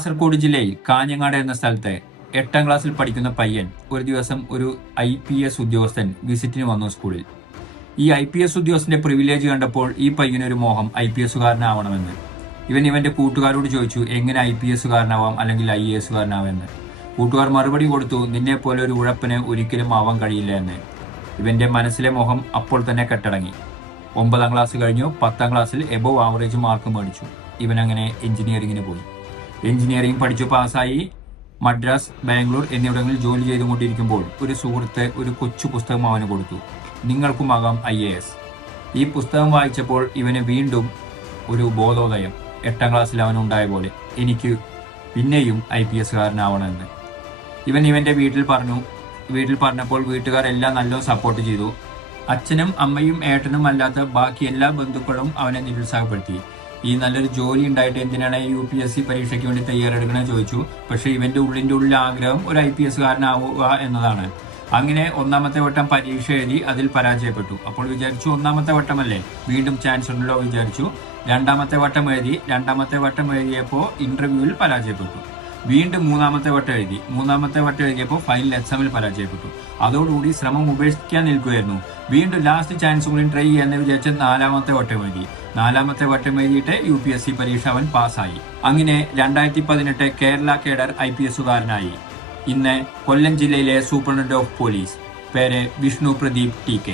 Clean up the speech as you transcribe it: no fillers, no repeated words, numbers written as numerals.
കാസർഗോഡ് ജില്ലയിൽ കാഞ്ഞങ്ങാട് എന്ന സ്ഥലത്ത് 8ാം ക്ലാസ്സിൽ പഠിക്കുന്ന പയ്യൻ ഒരു ദിവസം ഒരു IPS ഉദ്യോഗസ്ഥൻ വിസിറ്റിന് വന്നു സ്കൂളിൽ. ഈ IPS ഉദ്യോഗസ്ഥന്റെ പ്രിവിലേജ് കണ്ടപ്പോൾ ഈ പയ്യനൊരു മോഹം IPSകാരനാവണമെന്ന്. ഇവന്റെ കൂട്ടുകാരോട് ചോദിച്ചു, എങ്ങനെ IPSകാരനാവാം അല്ലെങ്കിൽ IASകാരനാവാമെന്ന്. കൂട്ടുകാർ മറുപടി കൊടുത്തു, നിന്നെ പോലെ ഒരു ഉഴപ്പന് ഒരിക്കലും ആവാൻ കഴിയില്ല എന്ന്. ഇവന്റെ മനസ്സിലെ മോഹം അപ്പോൾ തന്നെ കെട്ടടങ്ങി. 9ാം ക്ലാസ് കഴിഞ്ഞു. 10ാം ക്ലാസ്സിൽ എബോവ് ആവറേജ് മാർക്ക് മേടിച്ചു. ഇവനങ്ങനെ എഞ്ചിനീയറിംഗിന് പോയി. എഞ്ചിനീയറിംഗ് പഠിച്ചു പാസ്സായി. മദ്രാസ്, ബാംഗ്ലൂർ എന്നിവിടങ്ങളിൽ ജോലി ചെയ്തുകൊണ്ടിരിക്കുമ്പോൾ ഒരു സുഹൃത്ത് ഒരു കൊച്ചു പുസ്തകം അവന് കൊടുത്തു. നിങ്ങൾക്കുമാകാം IAS. ഈ പുസ്തകം വായിച്ചപ്പോൾ ഇവന് വീണ്ടും ഒരു ബോധോദയം 8ാം ക്ലാസ്സിൽ അവനുണ്ടായ പോലെ, എനിക്ക് പിന്നെയും IPSകാരനാവണമെന്ന്. ഇവന്റെ വീട്ടിൽ പറഞ്ഞപ്പോൾ വീട്ടുകാർ എല്ലാം നല്ലോണം സപ്പോർട്ട് ചെയ്തു. അച്ഛനും അമ്മയും ഏട്ടനും അല്ലാത്ത ബാക്കി എല്ലാ ബന്ധുക്കളും അവനെ നിരുത്സാഹപ്പെടുത്തി. ഈ നല്ലൊരു ജോലി ഉണ്ടായിട്ട് എന്തിനാണ് UPSC പരീക്ഷയ്ക്ക് വേണ്ടി തയ്യാറെടുക്കണമെന്ന് ചോദിച്ചു. പക്ഷെ ഇവന്റെ ഉള്ളിന്റെ ആഗ്രഹം ഒരു IPSകാരനാവുക എന്നതാണ്. അങ്ങനെ 1ാമത്തെ വട്ടം പരീക്ഷ എഴുതി, അതിൽ പരാജയപ്പെട്ടു. അപ്പോൾ വിചാരിച്ചു, 1ാമത്തെ വട്ടമല്ലേ, വീണ്ടും ചാൻസ് ഉണ്ടല്ലോ വിചാരിച്ചു. 2ാമത്തെ വട്ടം എഴുതി. 2ാമത്തെ വട്ടം എഴുതിയപ്പോൾ ഇന്റർവ്യൂവിൽ പരാജയപ്പെട്ടു. വീണ്ടും 3ാമത്തെ വട്ടം എഴുതി. 3ാമത്തെ വട്ടം എഴുതിയപ്പോൾ ഫൈനൽ എക്സാമിൽ പരാജയപ്പെട്ടു. അതോടുകൂടി ശ്രമം ഉപേക്ഷിക്കാൻ നിൽക്കുകയായിരുന്നു. വീണ്ടും ലാസ്റ്റ് ചാൻസ് കൂടി ട്രൈ ചെയ്യാന്ന് വിചാരിച്ച് 4ാമത്തെ വട്ടം എഴുതി. 4ാമത്തെ വട്ടം എഴുതിയിട്ട് UPSC പരീക്ഷ അവൻ പാസ്സായി. അങ്ങനെ 2018 കേരള കേഡർ IPSകാരനായി. ഇന്ന് കൊല്ലം ജില്ലയിലെ സൂപ്രണ്ട് ഓഫ് പോലീസ്. പേര് വിഷ്ണു പ്രദീപ് TK.